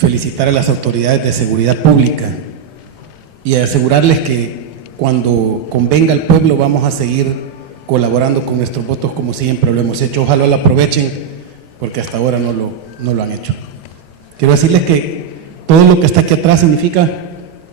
felicitar a las autoridades de seguridad pública y asegurarles que cuando convenga al pueblo vamos a seguir colaborando con nuestros votos como siempre lo hemos hecho. Ojalá lo aprovechen porque hasta ahora no lo han hecho. Quiero decirles que todo lo que está aquí atrás significa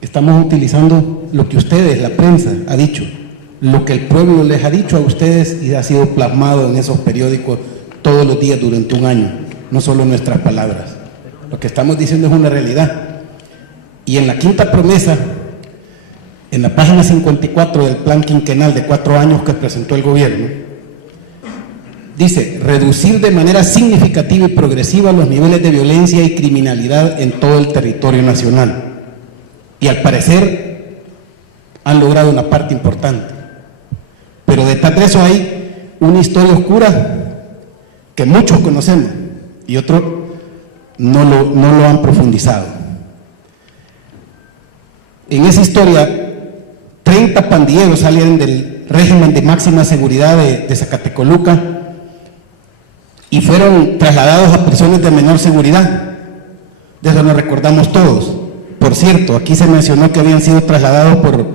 que estamos utilizando lo que ustedes, la prensa, ha dicho, lo que el pueblo les ha dicho a ustedes y ha sido plasmado en esos periódicos todos los días durante un año, no solo nuestras palabras. Lo que estamos diciendo es una realidad. Y en la quinta promesa, en la página 54 del plan quinquenal de 4 años que presentó el gobierno, dice: reducir de manera significativa y progresiva los niveles de violencia y criminalidad en todo el territorio nacional. Y al parecer han logrado una parte importante. Pero detrás de eso hay una historia oscura que muchos conocemos y otros no lo han profundizado. En esa historia, 30 pandilleros salieron del régimen de máxima seguridad de Zacatecoluca y fueron trasladados a prisiones de menor seguridad. De eso nos recordamos todos. Por cierto, aquí se mencionó que habían sido trasladados por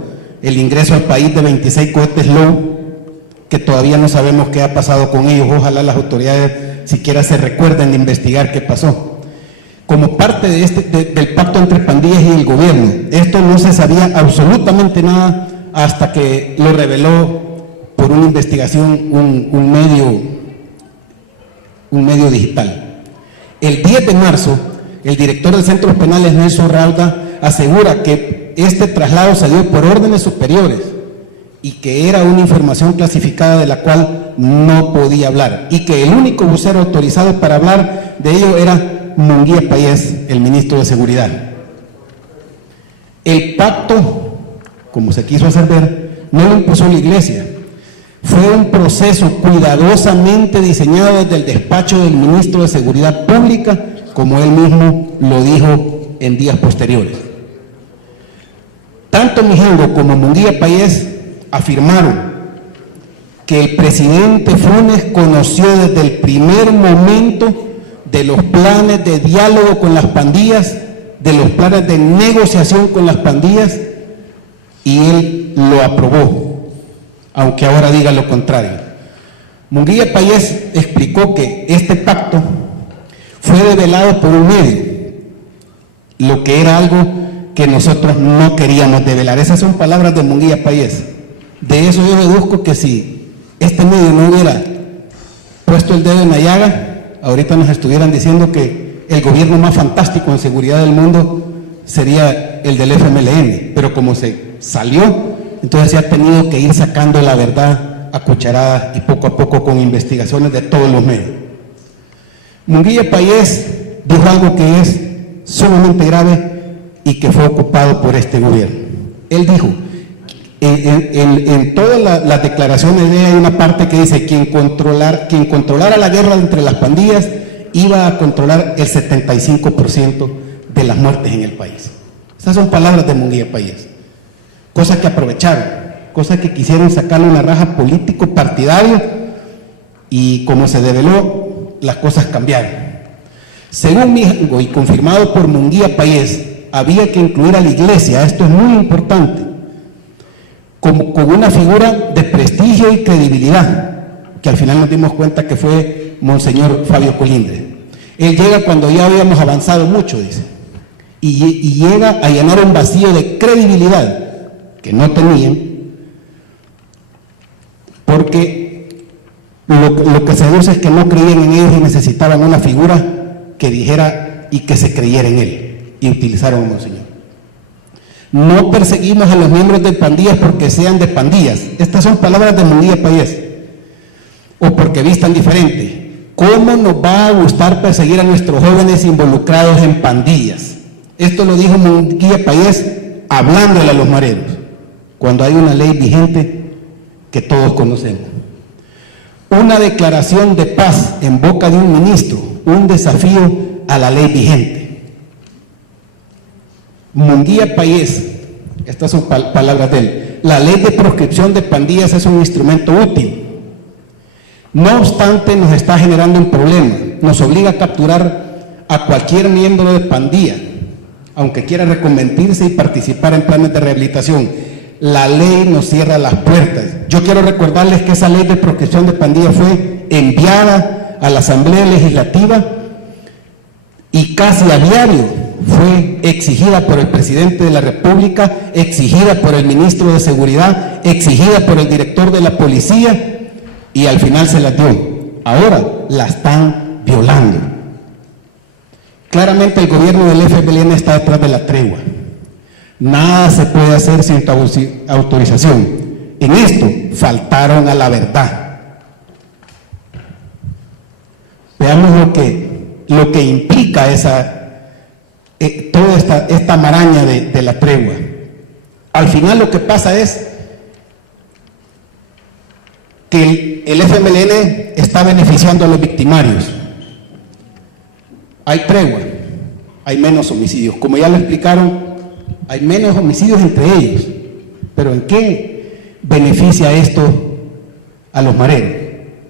el ingreso al país de 26 cohetes Low, que todavía no sabemos qué ha pasado con ellos. Ojalá las autoridades siquiera se recuerden de investigar qué pasó. Como parte del pacto entre pandillas y el gobierno, esto no se sabía absolutamente nada hasta que lo reveló por una investigación un medio digital. El 10 de marzo, el director de Centros Penales, Nelson Rauda, asegura que este traslado se dio por órdenes superiores y que era una información clasificada de la cual no podía hablar, y que el único vocero autorizado para hablar de ello era Munguía Payés, el ministro de Seguridad. El pacto, como se quiso hacer ver, no lo impuso la Iglesia. Fue un proceso cuidadosamente diseñado desde el despacho del ministro de Seguridad Pública, como él mismo lo dijo en días posteriores. Tanto Mijango como Munguía Payés afirmaron que el presidente Funes conoció desde el primer momento de los planes de diálogo con las pandillas, de los planes de negociación con las pandillas, y él lo aprobó, aunque ahora diga lo contrario. Munguía Payés explicó que este pacto fue develado por un medio, lo que era algo que nosotros no queríamos develar. Esas son palabras de Munguía Payés. De eso yo deduzco que si este medio no hubiera puesto el dedo en la llaga, ahorita nos estuvieran diciendo que el gobierno más fantástico en seguridad del mundo sería el del FMLN, pero como se salió, entonces se ha tenido que ir sacando la verdad a cucharadas y poco a poco con investigaciones de todos los medios. Munguía Payés dijo algo que es sumamente grave y que fue ocupado por este gobierno. Él dijo, en todas las declaraciones de él hay una parte que dice: quien controlara la guerra entre las pandillas iba a controlar el 75% de las muertes en el país. Esas son palabras de Munguía Payés. Cosas que aprovecharon, cosas que quisieron sacarle una raja político-partidario, y como se develó, las cosas cambiaron. Según Mijango y confirmado por Munguía Payés, había que incluir a la Iglesia, esto es muy importante, con una figura de prestigio y credibilidad, que al final nos dimos cuenta que fue Monseñor Fabio Colindres. Él llega cuando ya habíamos avanzado mucho, dice, y llega a llenar un vacío de credibilidad que no tenían, porque lo que se deduce es que no creían en ellos y necesitaban una figura que dijera y que se creyera en él, y utilizaron a Monseñor. No perseguimos a los miembros de pandillas porque sean de pandillas. Estas son palabras de Munguía Payés. O porque vistan diferente. ¿Cómo nos va a gustar perseguir a nuestros jóvenes involucrados en pandillas? Esto lo dijo Munguía Payés hablándole a los mareros, cuando hay una ley vigente que todos conocemos. Una declaración de paz en boca de un ministro, un desafío a la ley vigente. Munguía Payés, estas son palabras de él: la ley de proscripción de pandillas es un instrumento útil. No obstante, nos está generando un problema. Nos obliga a capturar a cualquier miembro de pandilla, aunque quiera reconvertirse y participar en planes de rehabilitación. La ley nos cierra las puertas. Yo quiero recordarles que esa ley de proscripción de pandilla fue enviada a la Asamblea Legislativa y casi a diario fue exigida por el presidente de la República, exigida por el ministro de Seguridad, exigida por el director de la policía, y al final se la dio. Ahora la están violando. Claramente el gobierno del FMLN está detrás de la tregua. Nada se puede hacer sin autorización. En esto faltaron a la verdad. Veamos lo que implica toda esta maraña de la tregua. Al final lo que pasa es que el FMLN está beneficiando a los victimarios. Hay tregua, hay menos homicidios. Como ya lo explicaron, hay menos homicidios entre ellos. Pero ¿en qué beneficia esto a los mareros?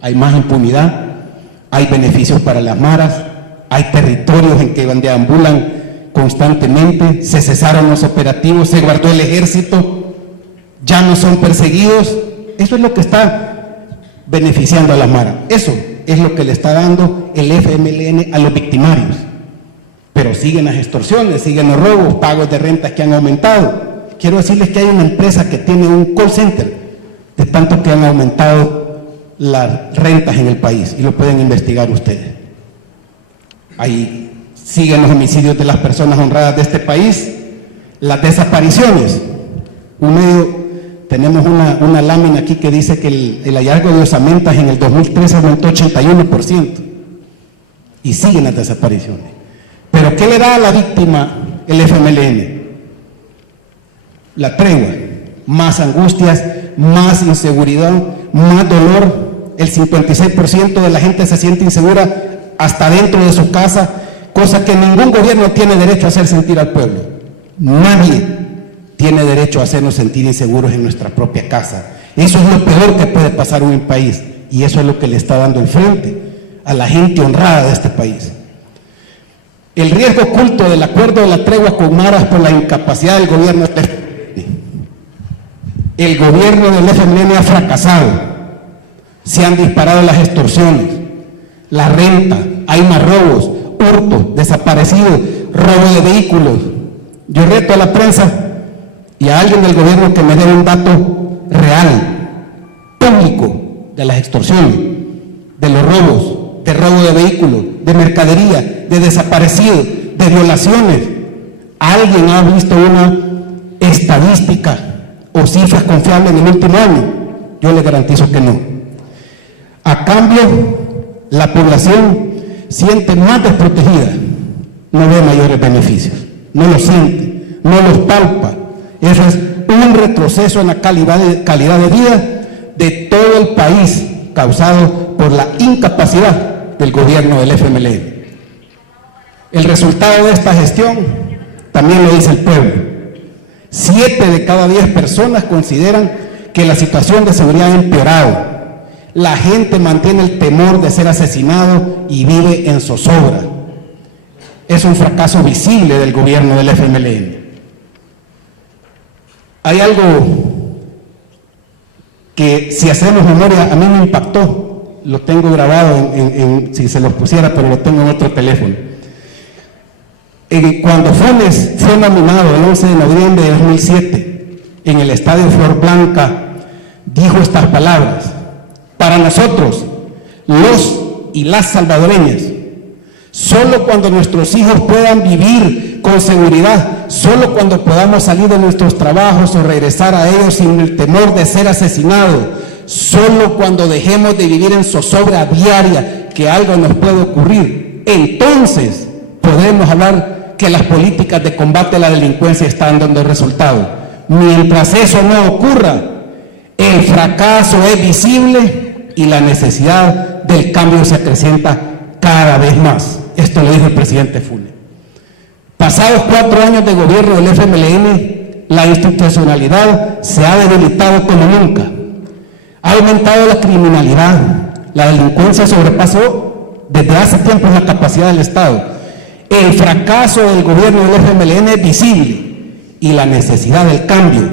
Hay más impunidad, hay beneficios para las maras, hay territorios en que deambulan constantemente, se cesaron los operativos, se guardó el ejército, ya no son perseguidos. Eso es lo que está beneficiando a las maras. Eso es lo que le está dando el FMLN a los victimarios. Pero siguen las extorsiones, siguen los robos, pagos de rentas que han aumentado. Quiero decirles que hay una empresa que tiene un call center de tanto que han aumentado las rentas en el país, y lo pueden investigar ustedes. Ahí siguen los homicidios de las personas honradas de este país, las desapariciones. Tenemos una lámina aquí que dice que el hallazgo de osamentas en el 2013 aumentó 81%, y siguen las desapariciones. ¿Pero qué le da a la víctima el FMLN? La tregua, más angustias, más inseguridad, más dolor. El 56% de la gente se siente insegura hasta dentro de su casa, cosa que ningún gobierno tiene derecho a hacer sentir al pueblo. Nadie tiene derecho a hacernos sentir inseguros en nuestra propia casa. Eso es lo peor que puede pasar en un país, y eso es lo que le está dando el frente a la gente honrada de este país. El riesgo oculto del acuerdo de la tregua con maras por la incapacidad del gobierno del FMLN. El gobierno del FMLN ha fracasado. Se han disparado las extorsiones, la renta, hay más robos, hurtos, desaparecidos, robo de vehículos. Yo reto a la prensa y a alguien del gobierno que me dé un dato real, público, de las extorsiones, de los robos, de robo de vehículos, de mercadería, de desaparecidos, de violaciones. ¿Alguien ha visto una estadística o cifras confiables en el último año? Yo le garantizo que no. A cambio, la población siente más desprotegida, no ve mayores beneficios, no los siente, no los palpa. Eso es un retroceso en la calidad de vida de todo el país, causado por la incapacidad del gobierno del FMLN. El resultado de esta gestión también lo dice el pueblo. 7 de cada 10 personas consideran que la situación de seguridad ha empeorado. La gente mantiene el temor de ser asesinado y vive en zozobra. Es un fracaso visible del gobierno del FMLN. Hay algo que, si hacemos memoria, a mí me impactó. Lo tengo grabado si se los pusiera, pero lo tengo en otro teléfono. Cuando Funes fue nominado el 11 de noviembre de 2007 en el Estadio Flor Blanca, dijo estas palabras: para nosotros, los y las salvadoreñas, solo cuando nuestros hijos puedan vivir con seguridad, solo cuando podamos salir de nuestros trabajos o regresar a ellos sin el temor de ser asesinados, solo cuando dejemos de vivir en zozobra diaria que algo nos puede ocurrir, entonces podemos hablar que las políticas de combate a la delincuencia están dando resultados. Mientras eso no ocurra, el fracaso es visible y la necesidad del cambio se acrecienta cada vez más. Esto lo dijo el presidente Funes. Pasados 4 años de gobierno del FMLN, la institucionalidad se ha debilitado como nunca. Ha aumentado la criminalidad, la delincuencia sobrepasó desde hace tiempo la capacidad del Estado. El fracaso del gobierno del FMLN es visible y la necesidad del cambio,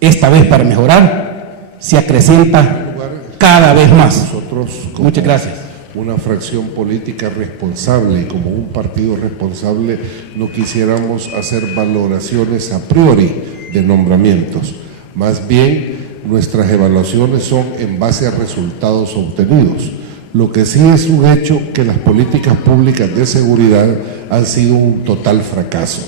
esta vez para mejorar, se acrecienta cada vez más. Nosotros, muchas gracias. Una fracción política responsable y como un partido responsable no quisiéramos hacer valoraciones a priori de nombramientos. Más bien, nuestras evaluaciones son en base a resultados obtenidos. Lo que sí es un hecho que las políticas públicas de seguridad han sido un total fracaso.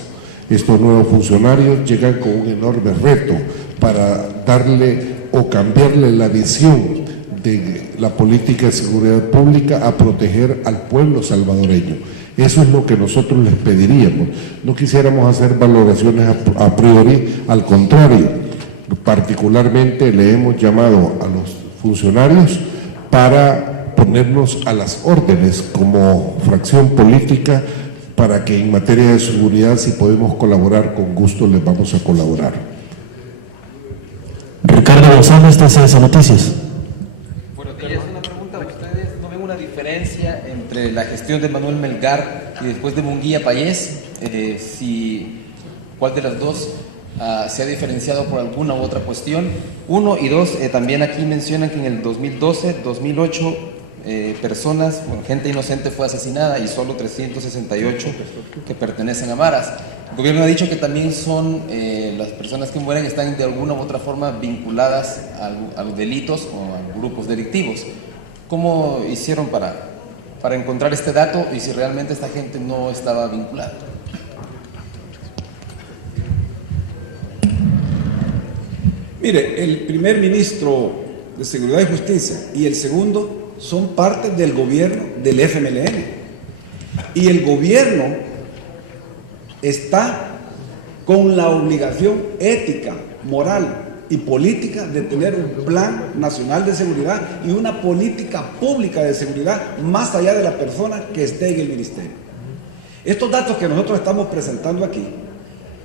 Estos nuevos funcionarios llegan con un enorme reto para darle o cambiarle la visión de la política de seguridad pública a proteger al pueblo salvadoreño. Eso es lo que nosotros les pediríamos. No quisiéramos hacer valoraciones a priori, al contrario, particularmente le hemos llamado a los funcionarios para ponernos a las órdenes como fracción política para que en materia de seguridad, si podemos colaborar, con gusto les vamos a colaborar. Ricardo González, TCS Noticias. Buenos días, una pregunta. ¿Ustedes no ven una diferencia entre la gestión de Manuel Melgar y después de Munguía Payés? ¿Cuál de las dos se ha diferenciado por alguna u otra cuestión? Uno, y dos, también aquí mencionan que en el 2012, 2008, personas, gente inocente fue asesinada y solo 368 que pertenecen a maras. El gobierno ha dicho que también son las personas que mueren están de alguna u otra forma vinculadas a los delitos o a grupos delictivos. ¿Cómo hicieron para encontrar este dato y si realmente esta gente no estaba vinculada? Mire, el primer ministro de Seguridad y Justicia y el segundo son parte del gobierno del FMLN. Y el gobierno está con la obligación ética, moral y política de tener un plan nacional de seguridad y una política pública de seguridad más allá de la persona que esté en el ministerio. Estos datos que nosotros estamos presentando aquí,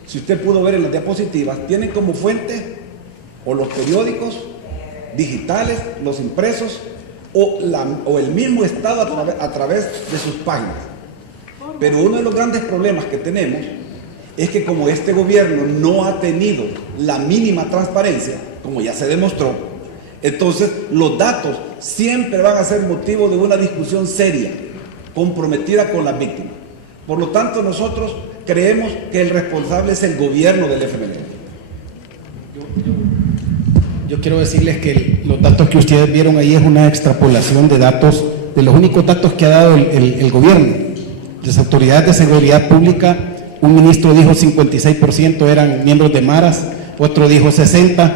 si usted pudo ver en las diapositivas, tienen como fuente o los periódicos digitales, los impresos, o el mismo Estado a través de sus páginas. Pero uno de los grandes problemas que tenemos es que como este gobierno no ha tenido la mínima transparencia, como ya se demostró, entonces los datos siempre van a ser motivo de una discusión seria, comprometida con las víctimas. Por lo tanto, nosotros creemos que el responsable es el gobierno del FMLN. Yo quiero decirles que los datos que ustedes vieron ahí es una extrapolación de datos, de los únicos datos que ha dado el gobierno. Las autoridades de seguridad pública, un ministro dijo 56% eran miembros de maras, otro dijo 60%,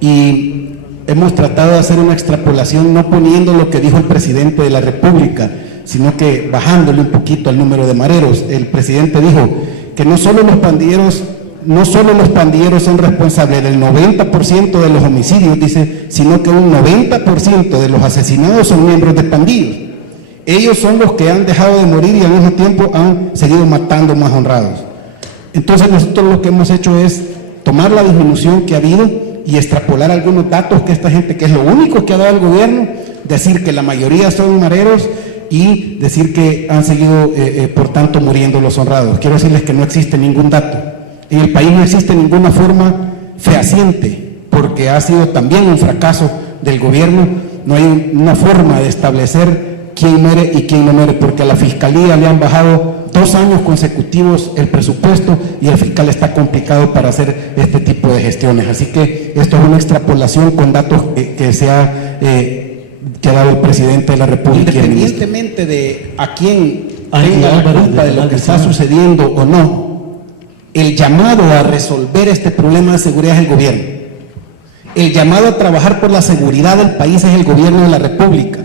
y hemos tratado de hacer una extrapolación no poniendo lo que dijo el presidente de la República, sino que bajándole un poquito al número de mareros. El presidente dijo que no solo los pandilleros son responsables del 90% de los homicidios, dice, sino que un 90% de los asesinados son miembros de pandillas. Ellos son los que han dejado de morir y al mismo tiempo han seguido matando más honrados. Entonces nosotros lo que hemos hecho es tomar la disminución que ha habido y extrapolar algunos datos que esta gente, que es lo único que ha dado el gobierno, decir que la mayoría son mareros y decir que han seguido, por tanto, muriendo los honrados. Quiero decirles que no existe ningún dato. En el país no existe ninguna forma fehaciente, porque ha sido también un fracaso del gobierno. No hay una forma de establecer quién muere y quién no muere, porque a la Fiscalía le han bajado 2 años consecutivos el presupuesto y el fiscal está complicado para hacer este tipo de gestiones. Así que esto es una extrapolación con datos que ha dado el presidente de la República. Independientemente de a quién tenga la culpa de lo que está sucediendo o no, el llamado a resolver este problema de seguridad es el gobierno. El llamado a trabajar por la seguridad del país es el gobierno de la República.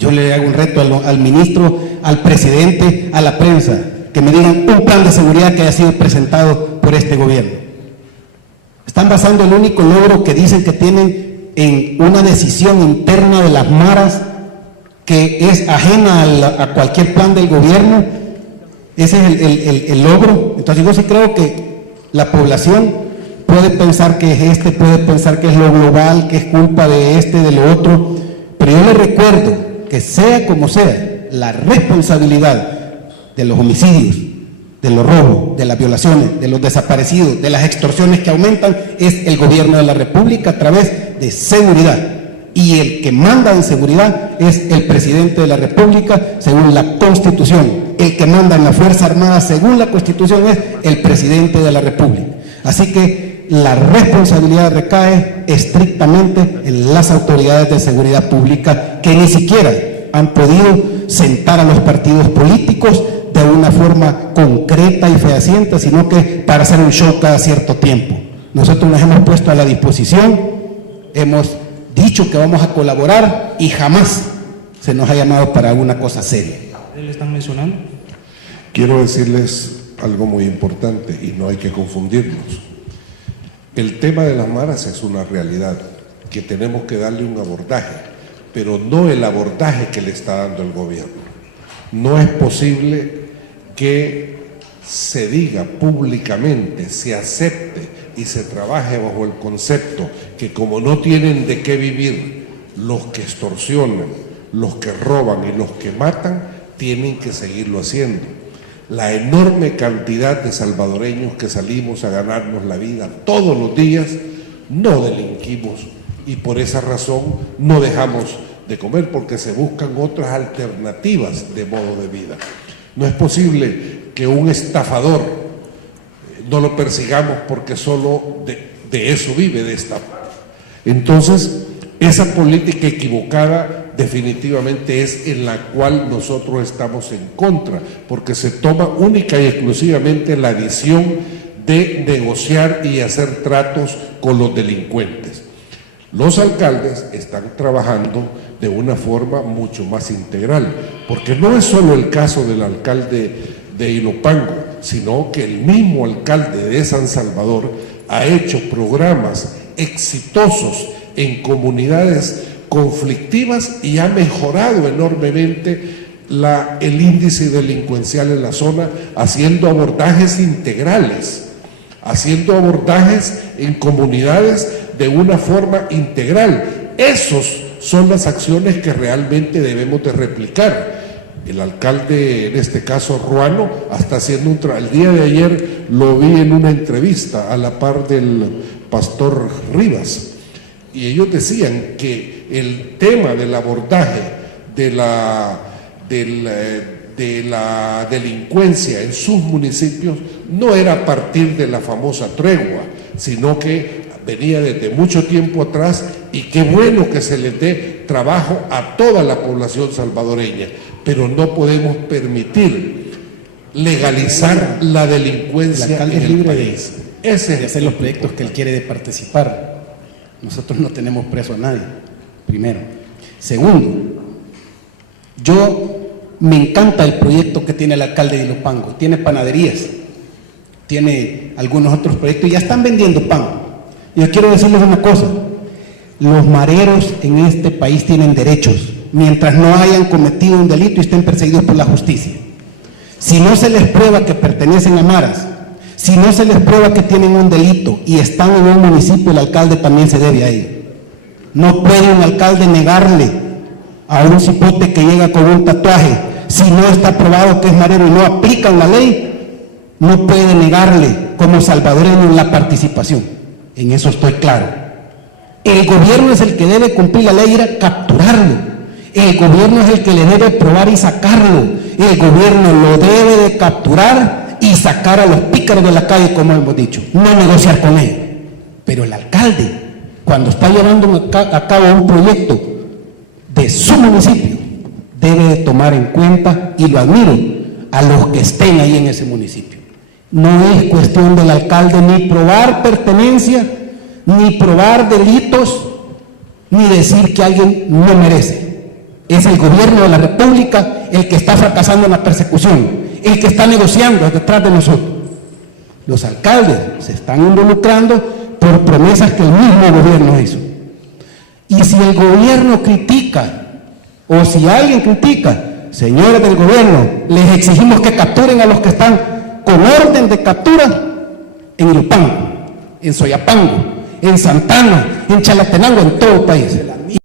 Yo le hago un reto al ministro, al presidente, a la prensa, que me digan un plan de seguridad que haya sido presentado por este gobierno. Están basando el único logro que dicen que tienen en una decisión interna de las maras que es ajena a cualquier plan del gobierno. Ese es el logro. Entonces yo sí creo que la población puede pensar que es puede pensar que es lo global, que es culpa de de lo otro, pero yo le recuerdo que sea como sea, la responsabilidad de los homicidios, de los robos, de las violaciones, de los desaparecidos, de las extorsiones que aumentan, es el gobierno de la República a través de seguridad. Y el que manda en seguridad es el presidente de la República según la Constitución. El que manda en la Fuerza Armada según la Constitución es el presidente de la República. Así que la responsabilidad recae estrictamente en las autoridades de seguridad pública, que ni siquiera han podido sentar a los partidos políticos de una forma concreta y fehaciente, sino que para hacer un show cada cierto tiempo. Nosotros nos hemos puesto a la disposición, hemos dicho que vamos a colaborar y jamás se nos ha llamado para una cosa seria. ¿Le están mencionando? Quiero decirles algo muy importante y no hay que confundirnos. El tema de las maras es una realidad que tenemos que darle un abordaje, pero no el abordaje que le está dando el gobierno. No es posible que se diga públicamente, se acepte y se trabaje bajo el concepto que como no tienen de qué vivir los que extorsionan, los que roban y los que matan, tienen que seguirlo haciendo. La enorme cantidad de salvadoreños que salimos a ganarnos la vida todos los días, no delinquimos y por esa razón no dejamos de comer, porque se buscan otras alternativas de modo de vida. No es posible que un estafador no lo persigamos porque solo de eso vive, de estafa. Entonces, esa política equivocada definitivamente es en la cual nosotros estamos en contra, porque se toma única y exclusivamente la visión de negociar y hacer tratos con los delincuentes. Los alcaldes están trabajando de una forma mucho más integral, porque no es solo el caso del alcalde de Ilopango, sino que el mismo alcalde de San Salvador ha hecho programas exitosos en comunidades conflictivas y ha mejorado enormemente el índice delincuencial en la zona, haciendo abordajes integrales, haciendo abordajes en comunidades de una forma integral. Esos son las acciones que realmente debemos de replicar. El alcalde, en este caso Ruano, está haciendo el día de ayer lo vi en una entrevista a la par del pastor Rivas, y ellos decían que el tema del abordaje de la delincuencia en sus municipios no era a partir de la famosa tregua, sino que venía desde mucho tiempo atrás, y qué bueno que se les dé trabajo a toda la población salvadoreña, pero no podemos permitir legalizar la delincuencia en el país. Ese es de hacer los proyectos que él quiere de participar. Nosotros no tenemos preso a nadie, primero. Segundo, me encanta el proyecto que tiene el alcalde de Ilopango. Tiene panaderías, tiene algunos otros proyectos y ya están vendiendo pan. Yo quiero decirles una cosa: los mareros en este país tienen derechos mientras no hayan cometido un delito y estén perseguidos por la justicia. Si no se les prueba que pertenecen a maras, si no se les prueba que tienen un delito y están en un municipio, el alcalde también se debe a ello. No puede un alcalde negarle a un cipote que llega con un tatuaje, si no está probado que es marero y no aplican la ley, no puede negarle como salvadoreño la participación. En eso estoy claro. El gobierno es el que debe cumplir la ley, ir a capturarlo. El gobierno es el que le debe probar y sacarlo. El gobierno lo debe de capturar y sacar a los pícaros de la calle, como hemos dicho, no negociar con ellos. Pero el alcalde, cuando está llevando a cabo un proyecto de su municipio, debe de tomar en cuenta, y lo admiro, a los que estén ahí en ese municipio. No es cuestión del alcalde ni probar pertenencia, ni probar delitos, ni decir que alguien no merece. Es el gobierno de la República el que está fracasando en la persecución, el que está negociando detrás de nosotros. Los alcaldes se están involucrando por promesas que el mismo gobierno hizo. Y si el gobierno critica, o si alguien critica, señores del gobierno, les exigimos que capturen a los que están con orden de captura en Ilopango, en Soyapango, en Santana, en Chalatenango, en todo el país.